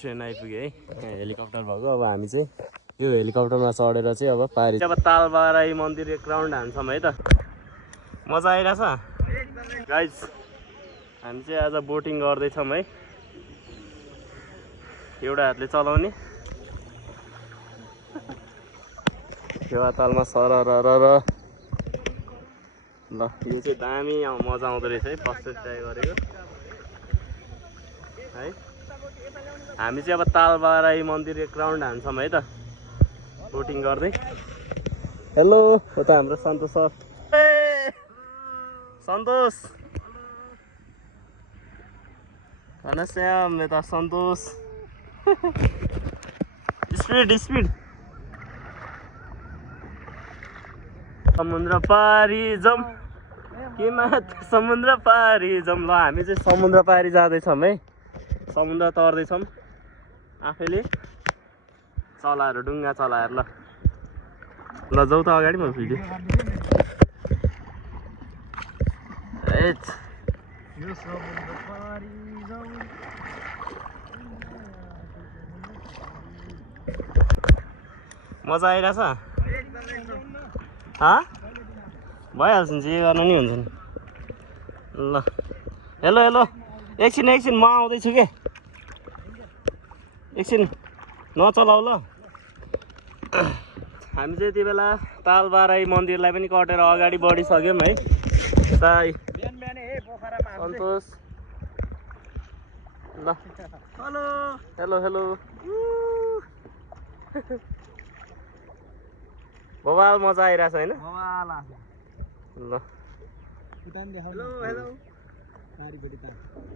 train आइपुग्यो है helicopter भएको अब हामी चाहिँ यो हेलिकप्टरमा चढेर चाहिँ अब पारी अब तालबाराई मन्दिर एक राउन्ड हान्छौँ है त मजा आइरहेछ गाइज हामी चाहिँ आज बोटिङ गर्दैछौँ है एउटा हातले चलाउने यो तालमा सरर ल यो चाहिँ दामी मजा आउँदो रहेछ है फर्स्ट ट्राई गरेको है हामी चाहिँ अब तालबाराई मन्दिर एक राउन्ड हान्छौँ है त बोटिङ गर्दै हेलो हो त हाम्रो सन्तोष सर सन्तोष घनश्याम यता सन्तोष स्पिड स्पिड समुद्र पारी जाऊँ के मात समुद्र पारी जाऊँ ल हामी चाहिँ समुद्र पारी जाँदैछौँ है समुद्र तर्दैछौँ आफैले चलाएर डुङ्गा चलाएर ल जाउँ त अगाडि म भिडियो मजा आइरहेछ भइहाल्छ नि जे गर्नु नि हुन्छ नि ल हेलो हेलो एकछिन एकछिन म आउँदैछु के एकछिन नचलाऊ ल हामी चाहिँ यति बेला तालबाराई मन्दिरलाई पनि कटेर अगाडि बढिसक्यौँ है साई सन्तोष ल हेलो हेलो हेलो बवाल मजा आइरहेछ होइन ल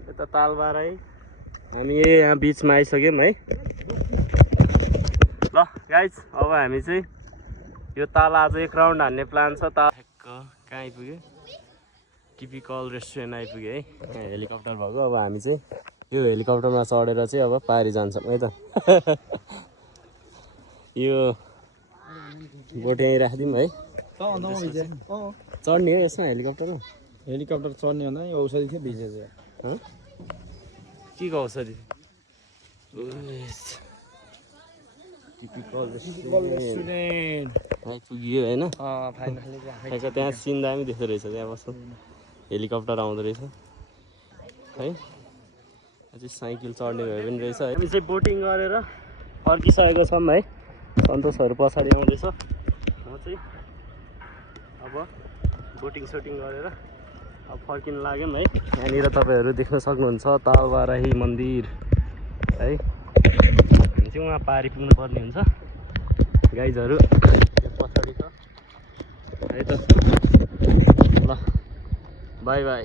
यता तालबाराई हामी यहाँ बिचमा आइसक्यौँ है ल गाइज अब हामी चाहिँ यो ताल आज एक राउन्ड हान्ने प्लान छ कहाँ आइपुग्यो टिपिकल रेस्टुरेन्ट आइपुग्यो है हेलिकप्टर भएको अब हामी चाहिँ यो हेलिकप्टरमा चढेर चाहिँ अब पारी जान्छौँ है त यो बोट यहीँ राखिदिउँ है चढ्ने हो यसमा हेलिकप्टरमा हेलिकप्टर चढ्ने भन्दा औषधि थियो भिजेछ के को औषधि टिपिकल रेस्टुरेन्ट आइपुग्यो होइन त्यहाँ सिन दामी देख्दो रहेछ त्यहाँ बस्नु हेलिकप्टर आउँदो रहेछ है अझै साइकल चढ्ने भए पनि रहेछ है हामी चाहिँ बोटिङ गरेर फर्किसकेको छौँ है सन्तोषहरू पछाडि आउँदैछ म चाहिँ अब बोटिङ सोटिङ गरेर अब फर्किन लाग्यौँ है यहाँनिर तपाईँहरू देख्न सक्नुहुन्छ तालबाराई मन्दिर है हामी चाहिँ उहाँ पारी पुग्नु पर्ने हुन्छ गाइजहरू पछाडि छ है त ल बाई बाई